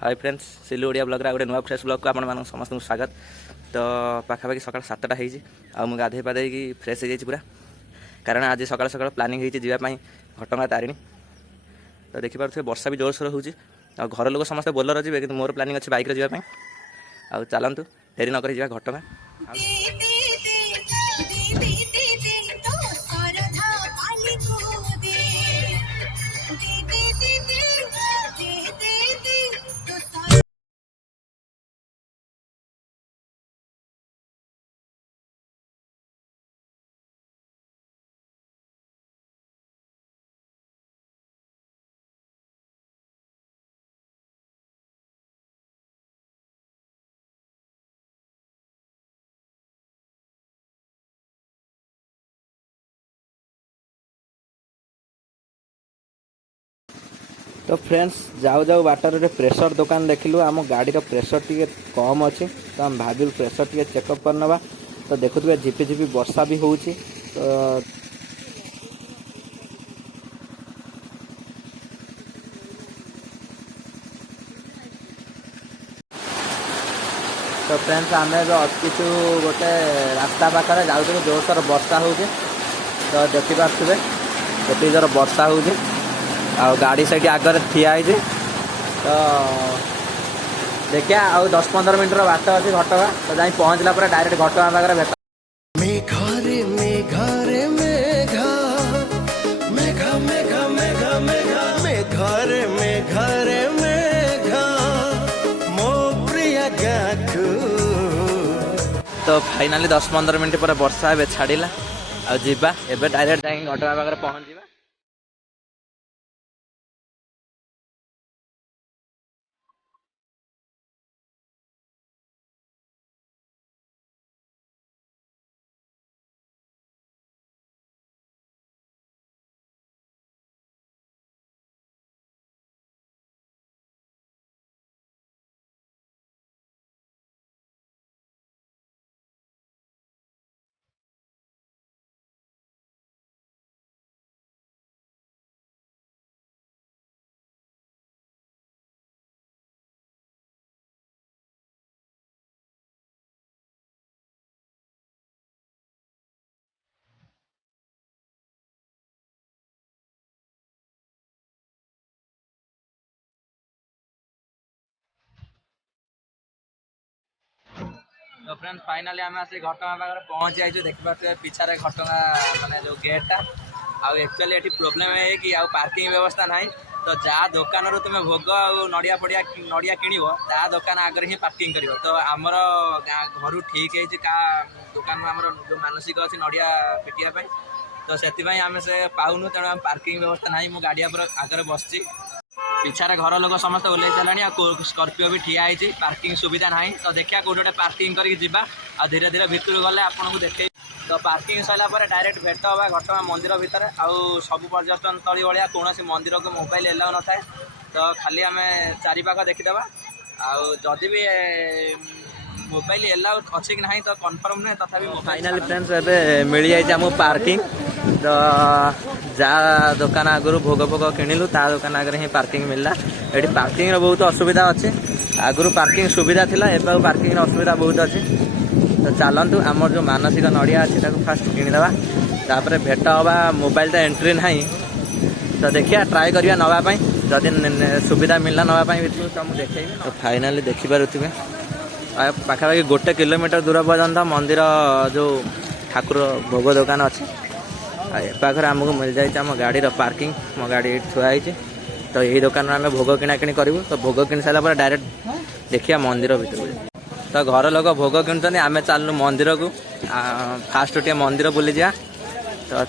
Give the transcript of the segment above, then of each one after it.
Hi friends सिलु Odia blog गोटे नुआ fresh blog को आप समस्त स्वागत। तो पाखापाखि सकाल 7टा हो गाधे पाधे फ्रेश हो पूरा कारण आज सकाल सकाल प्लानिंग होगापी घटगाँ तारिणी। तो देखिपे वर्षा भी जोरसोर हो घर लोग समस्त बोलर जी कि मोर प्लानिंग अच्छे बैक जावाई आ चलतु डेरी नक घटगाँ। तो फ्रेंड्स जाऊ जाऊ बाटर रे प्रेशर दुकान देखिलु आम गाड़ी रो प्रेशर टी कम अच्छे तो आम भाविलु प्रेशर टी चेकअप करनवा। तो देखुए झिपी झिपी वर्षा भी होउची। तो फ्रेंड्स आम अच्छी गोटे रास्ता पाखे जाऊँ जोरसोर वर्षा हो तो देखिपे के जोर वर्षा हो गाड़ी से आगे ठिया है। तो देखिया आउ 10-15 मिनट बाट अच्छी घटगाँ तो जाई पहुँचला पर डायरेक्ट घटगाँ पाखे भेट। तो फाइनाली 10-15 मिनट पर वर्षा ए छाड़ा आवा एवं डायरेक्ट जाए घटगाँ पाखे पहुँचा। तो फ्रेंड्स फाइनाली आम आस घटगाँ पाखे पहुँची जाइए। देखिए पिछारे घटगाँ माने जो गेटा एक्चुअली ये प्रोब्लेम है कि पार्किंग व्यवस्था ना। तो जहाँ दुकान तुम भोग नड़िया पड़िया नड़िया किणव ता दुकान आगे ही पार्किंग कर। तो आमर घर ठीक है दुकान आम जो मानसिक अच्छी नड़िया पिटिया तो से आम से पाऊनु तेणु आम पार्किंग व्यवस्था ना। मु गाड़िया आगे बसची पिछारे घर लोग समस्त ओल्लै सारे स्कॉर्पियो भी ठिया है पार्किंग सुविधा ना। तो देखिए कौटे गोटे पार्किंग करके जीवा आ धीरे धीरे भितर गले आपको देखे। तो पार्किंग सरला डायरेक्ट भेट हवा घटगाँ मंदिर भितर आउ सब पर्यटन स्थली भाया कौन मंदिर को मोबाइल एलाउ न थाए। तो खाली आम चारिपाख देखीदे आदि भी मोबाइल एलाउ अच्छी कि ना तो कन्फर्म नुहे तथा फाइनाली फ्रेंड्स एबे मिल जाए आम पार्किंग। तो जहाँ दुकान आगु भोग भोग किणिलु ता दुकान आगे ही पार्किंग मिलला। ये पार्किंग बहुत असुविधा अच्छे आगु पार्किंग सुविधा थिला एबे पार्किंग असुविधा बहुत अच्छे। तो चलतु आमर जो मानसिक नड़िया अच्छे फास्ट किणीदे तापर भेट हवा मोबाइल तो एंट्री ना। तो देखिए ट्राए करिया नापी जदि सुविधा मिलला नापी तो मुझे देखे। तो फाइनाली देखिपे पाखापाखि 1 किलोमीटर दूर पर्यंत मंदिर जो ठाकुर भोग दुकान अच्छे पाखे आमको मिल जाए आम गाड़ी पार्किंग मो गाड़ी थुआई। तो यही दुकान आम भोग किणाकिणी करूँ। तो भोग किणी सारा डायरेक्ट देखिए मंदिर भर। तो घर लोग भोग किणुच्च आम चलू मंदिर को फास्ट टे मंदिर बुली जा। तो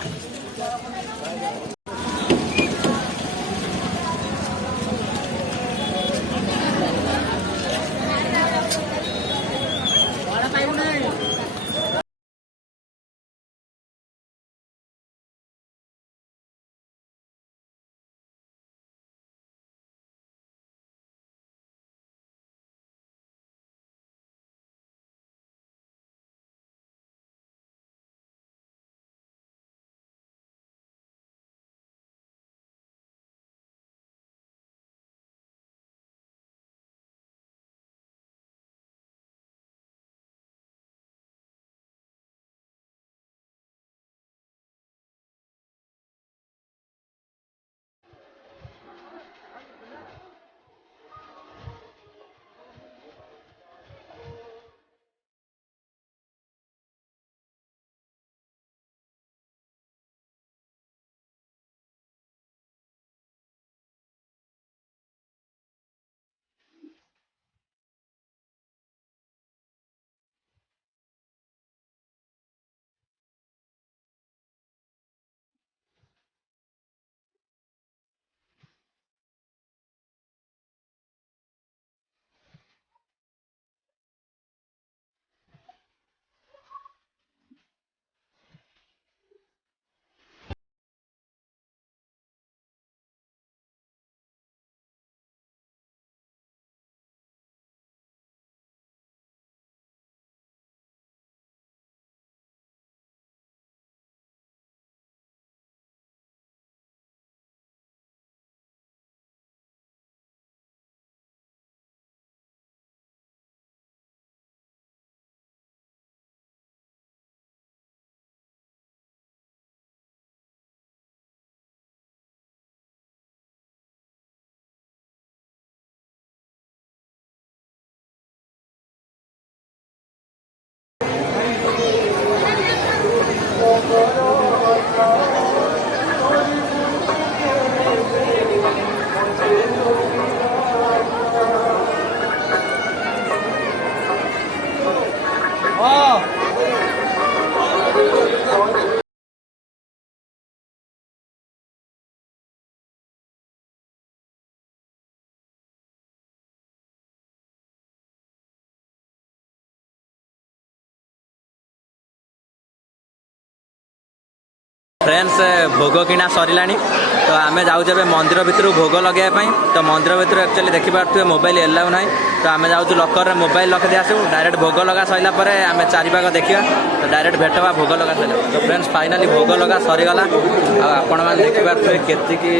फ्रेंड्स भोग किना सरिलानी तो आम जाऊे मंदिर भितर भोग लगे तो मंदिर भितर एक्चुअली देखिपे मोबाइल एलाउ ना तो आम जाऊँ लकर मोबाइल रखी आसू डायरेक्ट भोग लगा सरला आम चारिपाग देखा तो डायरेक्ट भेटवा भोग लगा सरला तो फ्रेंड्स फाइनाली भोग लगा सरीगला आपण मैंने देखिपे केतिकी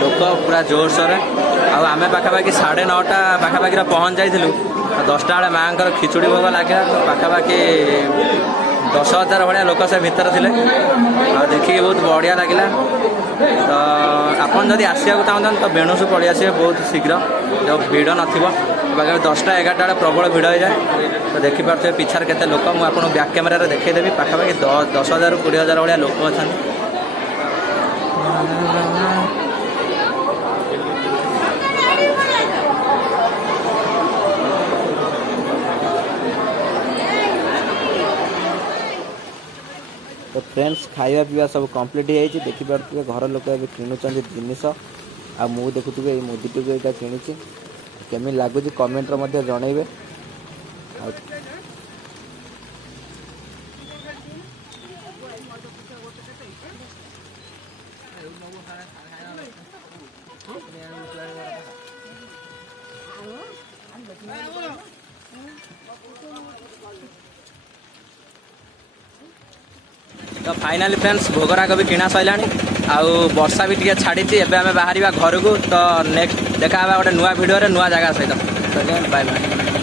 लोक पूरा जोरसोर आम पाखापाखि 9:30 पाखापाखि पहुँच जाइलु 10टा बेले माँ खिचुड़ी भोग लगे तो पाखापाखि 10,000 भाया लोक से भितर थे देखिए बहुत बढ़िया लगे तो आपन जदि आसिया चाहते तो बेणुसु पलि आसे बहुत शीघ्र जो भिड़ नथिबो 10टा 11टा बेले प्रबल भिड़ हो जाए तो देखिपे पिछार केते लोक मुझे बैक कैमेरा देखईदेवी पाखापाखि 10,000 ରୁ 20,000 भाया लोक अच्छा। तो फ्रेंड्स खाଇବା पीवा सब कंप्लीट हो जाए देखिपे घर लोक किणुचान जिनस आ मु देखुवे ये मुदीटी को यहाँ किणी केमी लगुच कमेंट जनइबे। तो फाइनाली फ्रेंड्स भोगराग भी किणा सरला आउ वर्षा भी टे छाड़ी एवं आम बाहर घर को तो नेक्स्ट देखा गोटे नुआ भिडियो नुआ जगह सहित बाय बाय।